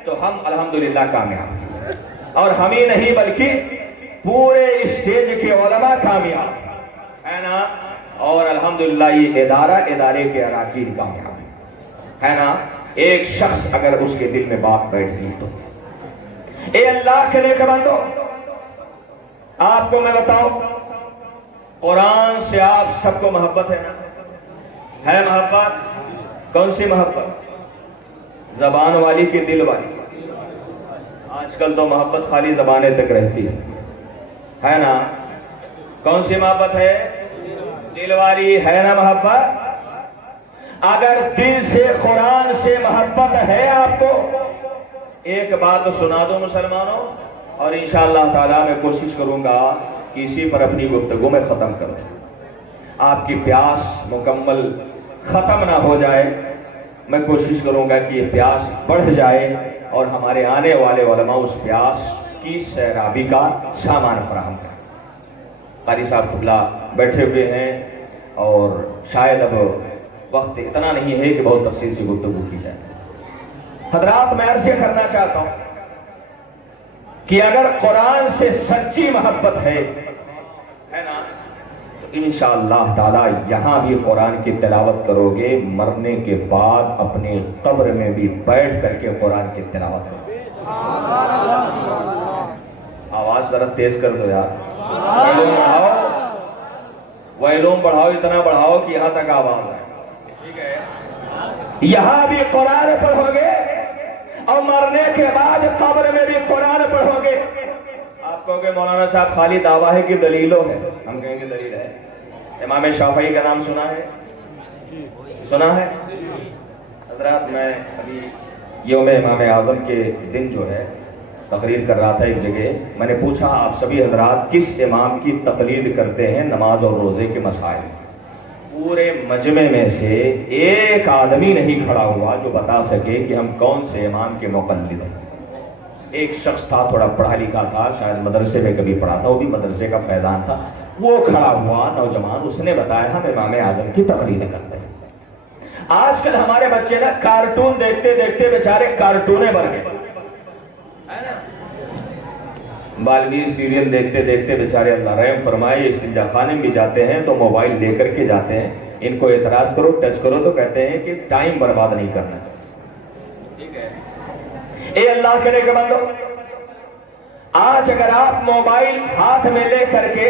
تو ہم الحمدللہ کامیاب، اور ہم ہی نہیں بلکہ پورے اسٹیج کے علماء کامیاب ہے نا. اور الحمدللہ یہ ادارے کے اراکین کامیاب ہے نا. ایک شخص اگر اس کے دل میں بات بیٹھ گئی تو اے اللہ کے نیک بندو، آپ کو میں بتاؤں، قرآن سے آپ سب کو محبت ہے نا؟ ہے محبت؟ کون سی محبت؟ زبان والی کی دل والی؟ آج کل تو محبت خالی زبانیں تک رہتی ہے نا. کون سی محبت ہے؟ دل والی ہے نا محبت. اگر دل سے قرآن سے محبت ہے آپ کو، ایک بات سنا دو مسلمانوں، اور انشاءاللہ تعالیٰ میں کوشش کروں گا کہ اسی پر اپنی گفتگو میں ختم کروں. آپ کی پیاس مکمل ختم نہ ہو جائے، میں کوشش کروں گا کہ یہ پیاس بڑھ جائے اور ہمارے آنے والے علماء اس پیاس کی سیرابی کا سامان فراہم کریں. قاری صاحب قبلہ بیٹھے ہوئے ہیں اور شاید اب وقت اتنا نہیں ہے کہ بہت تفصیل سے گفتگو کی جائے. حضرات میں عرض یہ کرنا چاہتا ہوں کہ اگر قرآن سے سچی محبت ہے نا تو انشاءاللہ تعالی یہاں بھی قرآن کی تلاوت کرو گے، مرنے کے بعد اپنے قبر میں بھی بیٹھ کر کے قرآن کی تلاوت کرو گے. آواز ذرا تیز کر دو یار، ویلوم بڑھاؤ، ویلوم بڑھاؤ، اتنا بڑھاؤ کہ یہاں تک آواز آئے. ٹھیک ہے، یہاں بھی قرآن پڑھو گے اور مرنے کے بعد قبر میں بھی قرآن پڑھو گے. آپ کہو گے مولانا صاحب خالی دعویٰ ہے کہ دلیلوں ہے. ہم کہیں گے دلیل ہے. امام شافعی کا نام سنا ہے؟ سنا ہے حضرات؟ میں ابھی یوم امام اعظم کے دن جو ہے تقریر کر رہا تھا ایک جگہ. میں نے پوچھا آپ سبھی حضرات کس امام کی تقلید کرتے ہیں نماز اور روزے کے مسائل؟ پورے مجمع میں سے ایک آدمی نہیں کھڑا ہوا جو بتا سکے کہ ہم کون سے امام کے مقلد ہیں. ایک شخص تھا، تھوڑا پڑھا لکھا تھا، شاید مدرسے میں کبھی پڑھا تھا، وہ بھی مدرسے کا فیضان تھا. وہ کھڑا ہوا نوجوان، اس نے بتایا ہم امام اعظم کی تقلید کرتے ہیں. آج کل ہمارے بچے نا کارٹون دیکھتے دیکھتے بیچارے کارٹونے بن گئے. بالویر سیریل دیکھتے دیکھتے بیچارے اللہ رحم فرمائے استنجا خانے میں بھی جاتے ہیں تو موبائل لے کر کے جاتے ہیں. ان کو اعتراض کرو، ٹچ کرو تو کہتے ہیں کہ ٹائم برباد نہیں کرنا چاہیے. ٹھیک ہے، اے اللہ کے نیک بندو، آج اگر آپ موبائل ہاتھ میں لے کر کے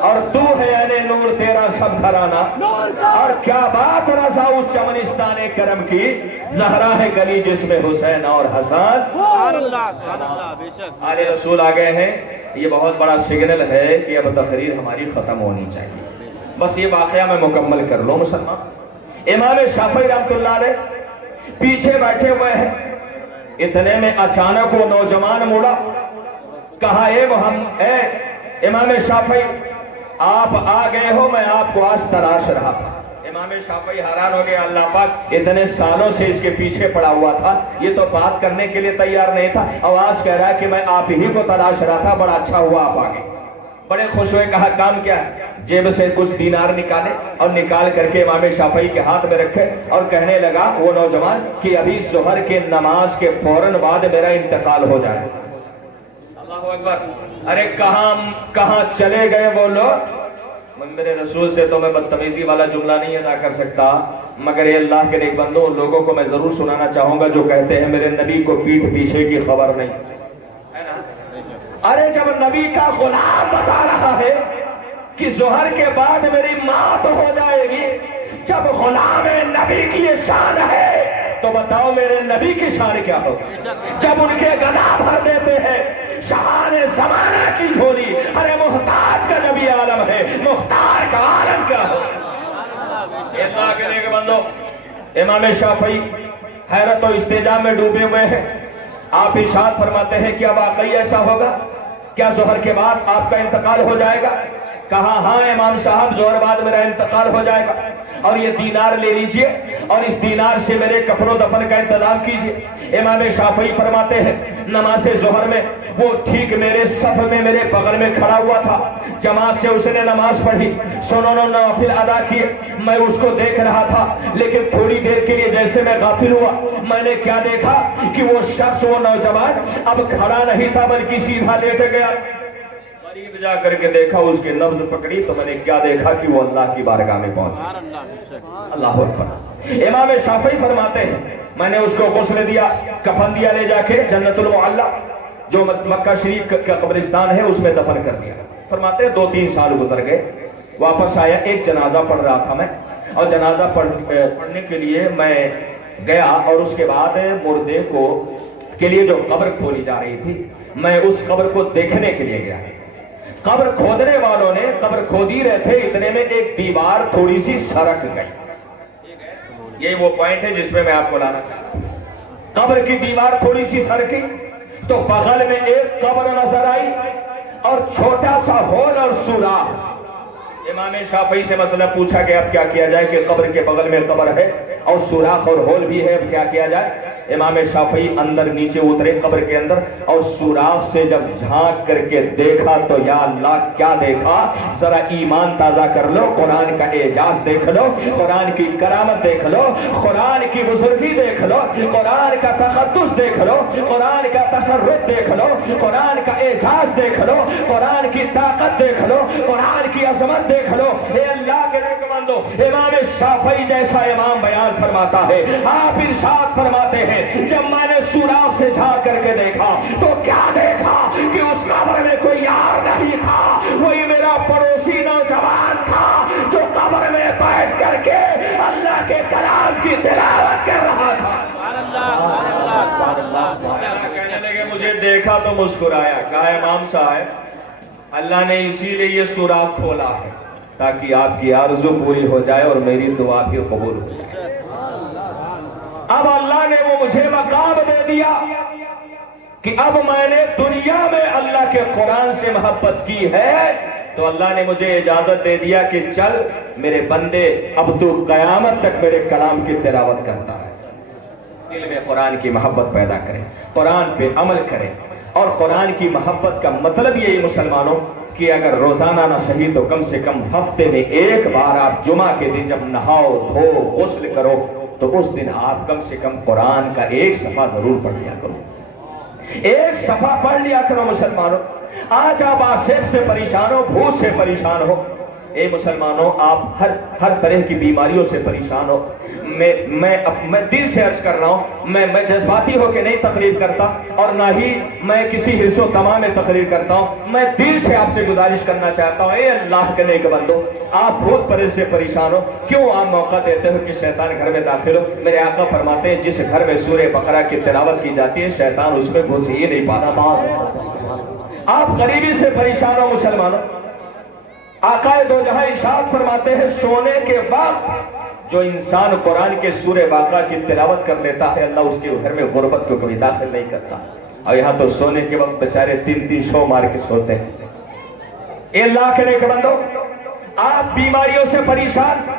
اور تو ہے یعنی نور تیرا سب گھرانا، اور کیا بات رضا اس چمنستان کرم کی، زہرا ہے گلی جس میں حسین اور حسن۔ آل رسول آ گئے ہیں، یہ بہت بڑا سگنل ہے کہ اب تقریر ہماری ختم ہونی چاہیے۔ بس یہ واقعہ میں مکمل کر لوں مسلمان۔ امام شافعی رحمۃ اللہ علیہ پیچھے بیٹھے ہوئے ہیں، اتنے میں اچانک وہ نوجوان مڑا، کہا اے محمد، اے امام شافعی آپ آ گئے ہو، میں آپ کو آج تلاش رہا تھا۔ امام شافعی حیران ہو گئے، اللہ پاک اتنے سالوں سے اس کے پیچھے پڑا ہوا تھا، یہ تو بات کرنے کے لیے تیار نہیں تھا، آواز کہہ رہا ہے کہ میں آپ ہی کو تلاش رہا تھا، بڑا اچھا ہوا آپ آ گئے۔ بڑے خوش ہوئے، کہا کام کیا ہے؟ جیب سے کچھ دینار نکالے اور نکال کر کے امام شافعی کے ہاتھ میں رکھے اور کہنے لگا وہ نوجوان کہ ابھی ظہر کے نماز کے فوراً بعد میرا انتقال ہو جائے۔ اللہ اکبر! ارے کہاں چلے گئے وہ لوگ؟ میرے رسول سے تو میں بدتمیزی والا جملہ نہیں ادا کر سکتا، مگر یہ اللہ کے نیک بندوں، لوگوں کو میں ضرور سنانا چاہوں گا جو کہتے ہیں میرے نبی کو پیٹھ پیچھے کی خبر نہیں ہے نا۔ ارے جب نبی کا غلام بتا رہا ہے کہ ظہر کے بعد میری موت ہو جائے گی، جب غلام نبی کی یہ شان ہے تو بتاؤ میرے نبی کی شان کیا ہوگی؟ جب ان کے گدا بھر دیتے ہیں شان زمانہ کی جھولی، ارے محتاج کا نبی عالم ہے، مختار کا عالم کیا ہو؟ اللہ کے نیک بندو، امام شافعی حیرت و استعجاب میں ڈوبے ہوئے ہیں۔ آپ ارشاد فرماتے ہیں کیا واقعی ایسا ہوگا؟ کیا ظہر کے بعد آپ کا انتقال ہو جائے گا؟ کہا ہاں امام صاحب، ظہر بعد میرا انتقال ہو جائے گا، اور یہ دینار لے لیجئے اور اس دینار سے میرے کفن و دفن کا انتظام کیجئے۔ امام شافعی فرماتے ہیں نماز ظہر میں وہ ٹھیک میرے صف میں میرے بغل میں کھڑا ہوا تھا، جماعت سے اس نے نماز پڑھی، سنن و نوافل ادا کیے، میں اس کو دیکھ رہا تھا، لیکن تھوڑی دیر کے لیے جیسے میں غافل ہوا، میں نے کیا دیکھا کہ وہ شخص، وہ نوجوان اب کھڑا نہیں تھا بلکہ سیدھا لیٹ گیا۔ قریب جا کر کے دیکھا، اس کے نبض پکڑی تو میں نے کیا دیکھا کہ وہ اللہ کی بارگاہ میں پہنچا۔ اللہ اکبر! امام شافعی فرماتے ہیں میں نے اس کو غسل دیا، کفن دیا، لے جا کے جنت المعلی جو مکہ شریف کا قبرستان ہے اس میں دفن کر دیا۔ فرماتے ہیں 2-3 سال گزر گئے، واپس آیا، ایک جنازہ پڑھ رہا تھا میں، اور جنازہ پڑھنے کے لیے میں گیا، اور اس کے بعد مردے کے لیے جو قبر کھولی جا رہی تھی، میں اس قبر کو دیکھنے کے لیے گیا۔ قبر کھودنے والوں نے قبر کھودی رہے تھے، اتنے میں ایک دیوار تھوڑی سی سرک گئی۔ یہ وہ پوائنٹ ہے جس میں آپ کو لانا چاہتا ہوں۔ قبر کی دیوار تھوڑی سی سرکی تو بغل میں ایک قبر نظر آئی اور چھوٹا سا ہول اور سوراخ۔ امام شافعی سے مسئلہ پوچھا کہ اب کیا کیا جائے کہ قبر کے بغل میں قبر ہے اور سوراخ اور ہول بھی ہے، اب کیا کیا جائے؟ امام شافعی اندر نیچے اترے قبر کے اندر، اور سوراخ سے جب جھانک کر کے دیکھا تو یا اللہ کیا دیکھا! ذرا ایمان تازہ کر لو، قرآن کا اعجاز دیکھ لو، قرآن کی کرامت دیکھ لو، قرآن کی بزرگی دیکھ لو، قرآن کا تقدس دیکھ لو، قرآن کا تصرف دیکھ لو، قرآن کا اعجاز دیکھ لو، قرآن کی طاقت دیکھ لو، قرآن کی عظمت دیکھ لو۔ اے اللہ کے نیک بندو، امام شافعی جیسا امام بیان فرماتا ہے، آپ ارشاد فرماتے ہیں جب میں نے سوراخ سے جھانک کر کے دیکھا تو کیا دیکھا کہ اس قبر میں کوئی یار نہیں تھا، وہی میرا پڑوسی نوجوان تھا جو قبر میں بیٹھ کر کے اللہ کے کلام کی تلاوت کر رہا تھا۔ کہنے لگے مجھے دیکھا تو مسکرایا، کہا امام صاحب اللہ نے اسی لیے یہ سوراخ کھولا ہے تاکہ آپ کی آرزو پوری ہو جائے اور میری دعا بھی قبول ہو جائے۔ اب اللہ نے وہ مجھے مقام دے دیا کہ اب میں نے دنیا میں اللہ کے قرآن سے محبت کی ہے تو اللہ نے مجھے اجازت دے دیا کہ چل میرے بندے، اب تو قیامت تک میرے کلام کی تلاوت کرتا ہے، دل میں قرآن کی محبت پیدا کرے، قرآن پہ عمل کرے۔ اور قرآن کی محبت کا مطلب یہی مسلمانوں کہ اگر روزانہ نہ صحیح تو کم سے کم ہفتے میں ایک بار آپ جمعہ کے دن جب نہاؤ دھو غسل کرو تو اس دن آپ کم سے کم قرآن کا ایک صفحہ ضرور پڑھ لیا کرو، ایک صفحہ پڑھ لیا کرو۔ مسلمانوں، آج آپ آصف سے پریشان ہو، بھوک سے پریشان ہو، اے مسلمانوں آپ ہر طرح کی بیماریوں سے پریشان ہو، میں دل سے عرض کر رہا ہوں، میں جذباتی ہو کے نہیں تقریر کرتا اور نہ ہی میں کسی حرص و تمام میں تقریر کرتا ہوں، میں دل سے آپ سے گزارش کرنا چاہتا ہوں، اے اللہ کے نیک بندو، آپ بہت پرہیز سے پریشان ہو، کیوں آپ موقع دیتے ہو کہ شیطان گھر میں داخل ہو؟ میرے آقا فرماتے ہیں جس گھر میں سورہ بقرہ کی تلاوت کی جاتی ہے شیطان اس میں گھس ہی نہیں پاتا۔ آپ غریبی سے پریشان ہو مسلمانوں، آقا دو جہاں ارشاد فرماتے ہیں سونے کے وقت جو انسان قرآن کے سورہ واقعہ کی تلاوت کر لیتا ہے اللہ اس کے گھر میں غربت کو کبھی داخل نہیں کرتا۔ اور یہاں تو سونے کے وقت بیچارے 3 شو مار کے سوتے ہیں۔ اے اللہ کے نیک بندو، آپ بیماریوں سے پریشان،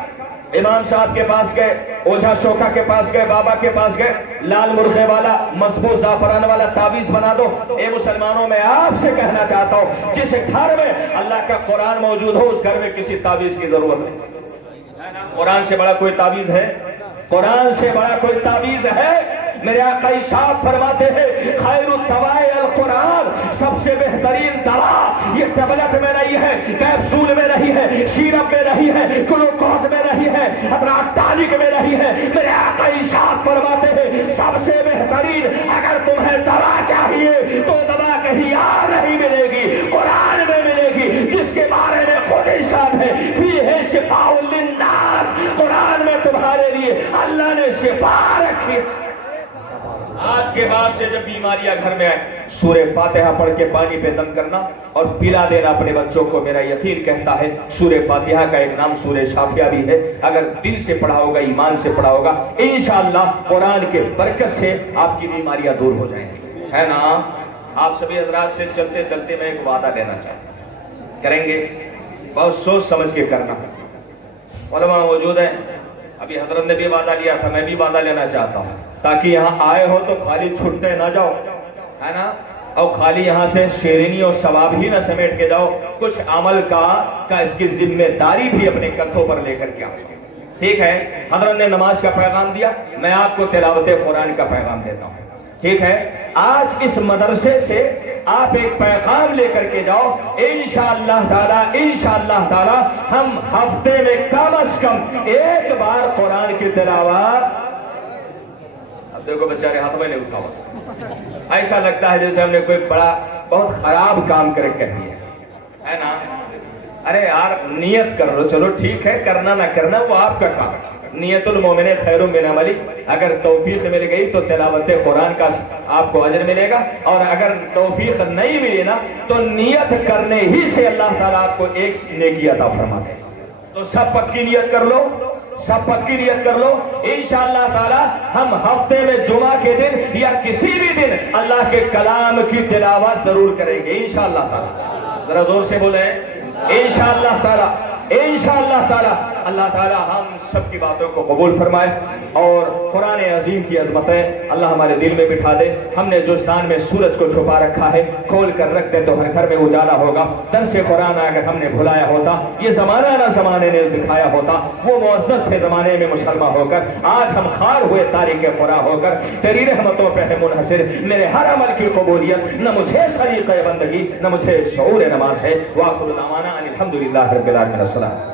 امام صاحب کے پاس گئے، اوجھا شوکا کے پاس گئے، بابا کے پاس گئے، لال مرغے والا مضبوط زعفران والا تعویذ بنا دو۔ اے مسلمانوں میں آپ سے کہنا چاہتا ہوں جس گھر میں اللہ کا قرآن موجود ہو اس گھر میں کسی تعویذ کی ضرورت نہیں۔ قرآن سے بڑا کوئی تعویذ ہے؟ قرآن سے بڑا کوئی تعویذ ہے؟ میرے آقا ارشاد فرماتے ہیں خیر الدواء القرآن، سب سے بہترین دوا یہ ٹیبلٹ میں نہیں ہے، کیپسول میں نہیں ہے، سیرپ میں نہیں ہے، گلوکوز میں نہیں ہے، اپنا ٹانک میں نہیں ہے۔ میرے آقا ارشاد فرماتے ہیں سب سے بہترین اگر تمہیں دوا چاہیے تو دوا کہیں اور نہیں ملے گی، قرآن میں ملے گی، جس کے بارے میں خود ارشاد ہے فیہ شفاء للناس، قرآن میں تمہارے لیے اللہ نے شفا رکھی۔ آج کے بعد سے جب بیماریاں گھر میں آئیں سورہ فاتحہ پڑھ کے پانی پہ دم کرنا اور پلا دینا اپنے بچوں کو۔ میرا یقین کہتا ہے سورہ فاتحہ کا ایک نام سورہ شافیہ بھی ہے، اگر دل سے پڑھا ہوگا ایمان سے پڑھا ہوگا انشاءاللہ قرآن کے برکت سے آپ کی بیماریاں دور ہو جائیں گی، ہے نا؟ آپ سبھی حضرات سے چلتے چلتے میں ایک وعدہ لینا چاہتا ہوں، کریں گے؟ بہت سوچ سمجھ کے کرنا۔ علماء موجود ہیں، ابھی حضرت نے بھی وعدہ لیا تھا، میں بھی وعدہ لینا چاہتا ہوں تاکہ یہاں آئے ہو تو خالی چھٹتے نہ جاؤ، ہے نا؟ اور خالی یہاں سے شیرینی اور ثواب ہی نہ سمیٹ کے جاؤ، کچھ عمل کا اس کی ذمہ داری بھی اپنے کندھوں پر لے کر کے آؤ۔ ٹھیک ہے؟ حضرت نے نماز کا پیغام دیا، میں آپ کو تلاوت قرآن کا پیغام دیتا ہوں۔ ٹھیک ہے؟ آج اس مدرسے سے آپ ایک پیغام لے کر کے جاؤ، انشاءاللہ تعالی ہم ہفتے میں کم از کم ایک بار قرآن کی تلاوت۔ اب دیکھو بیچارے ہاتھ میں نہیں اٹھا ہوا، ایسا لگتا ہے جیسے ہم نے کوئی بڑا بہت خراب کام کر کہہ دیا، ہے نا؟ ارے یار نیت کر لو، چلو ٹھیک ہے، کرنا نہ کرنا وہ آپ کا کام ہے۔ نیت المومن خیر من عمل، اگر توفیق مل گئی تو تلاوت قرآن کا آپ کو اجر ملے گا، اور اگر توفیق نہیں ملے نا تو نیت کرنے ہی سے اللہ تعالیٰ آپ کو ایک نیکی عطا فرما دے گا۔ تو سب پکی نیت کر لو، سب پکی نیت کر لو، انشاءاللہ تعالی ہم ہفتے میں جمعہ کے دن یا کسی بھی دن اللہ کے کلام کی تلاوت ضرور کریں گے انشاءاللہ تعالی۔ ذرا زور سے بولیں انشاءاللہ تعالی، انشاءاللہ تعالی۔ اللہ تعالی ہم سب کی باتوں کو قبول فرمائے اور قرآن عظیم کی عظمتیں اللہ ہمارے دل میں بٹھا دے۔ ہم نے جو جان میں سورج کو چھپا رکھا ہے کھول کر رکھ دے تو ہر گھر میں اجالا ہوگا۔ درس قرآن اگر ہم نے بھلایا ہوتا، یہ زمانہ نہ زمانے نے دکھایا ہوتا، وہ معزز تھے زمانے میں مسلمان ہو کر، آج ہم خار ہوئے تاریک قرآن ہو کر، تیری رحمتوں پہ ہے منحصر میرے ہر عمل کی قبولیت، نہ مجھے سلیقہ بندگی نہ مجھے شعور نماز ہے۔ وآخر دعوانا ان الحمدللہ رب العالمین۔ السلام۔